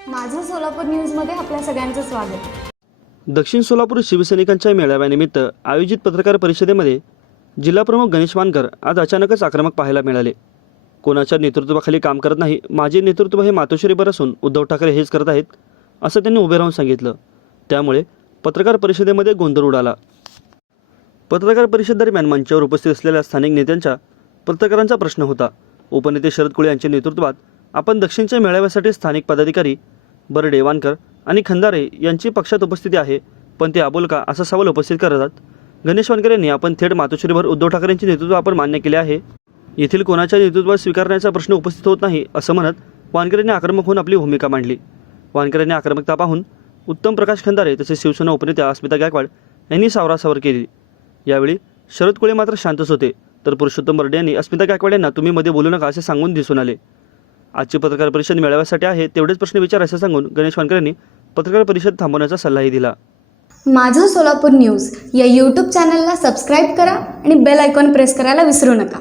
सोलापूर न्यूजमध्ये आपल्या सगळ्यांचं स्वागत. दक्षिण सोलापूर शिवसैनिकांच्या मेळाव्यानिमित्त आयोजित पत्रकार परिषदेमध्ये जिल्हाप्रमुख गणेश मानकर आज अचानकच आक्रमक पाहायला मिळाले. कोणाच्या नेतृत्वाखाली काम करत नाही माझे नेतृत्व हे मातोश्रीभर असून उद्धव ठाकरे हेच करत आहेत असं त्यांनी उभे राहून सांगितलं. त्यामुळे पत्रकार परिषदेमध्ये गोंधळ उडाला. पत्रकार परिषद दरम्यान मंचावर उपस्थित असलेल्या स्थानिक नेत्यांच्या पत्रकारांचा प्रश्न होता. उपनेते शरद कुळे यांच्या नेतृत्वात आपण दक्षिणच्या मेळाव्यासाठी स्थानिक पदाधिकारी बर्डे वानकर आणि खंदारे यांची पक्षात उपस्थिती आहे पण ते अबोल का असा सवाल उपस्थित करतात? गणेश वानकर यांनी आपण थेट मातोश्रीभर उद्धव ठाकरेंचे नेतृत्व आपण मान्य केले आहे. येथील कोणाच्या नेतृत्वात स्वीकारण्याचा प्रश्न उपस्थित होत नाही असं म्हणत वानकरेंनी आक्रमक होऊन आपली भूमिका मांडली. वानकरेंनी आक्रमकता पाहून उत्तम प्रकाश खंदारे तसेच शिवसेना उपनेत्या अस्मिता गायकवाड यांनी सावरासावर केली. यावेळी शरद कुळे मात्र शांतच होते तर पुरुषोत्तम बर्डे यांनी अस्मिता गायकवाड यांना तुम्ही मध्ये बोलू नका असे सांगून दिसून आले. आजची पत्रकार परिषद मेळाव्यासाठी आहे तेवढेच प्रश्न विचार असं सांगून गणेश वानकर यांनी पत्रकार परिषद थांबवण्याचा सल्लाही दिला. माझं सोलापूर न्यूज या यूट्यूब चॅनलला सबस्क्राईब करा आणि बेल आयकॉन प्रेस करायला विसरू नका.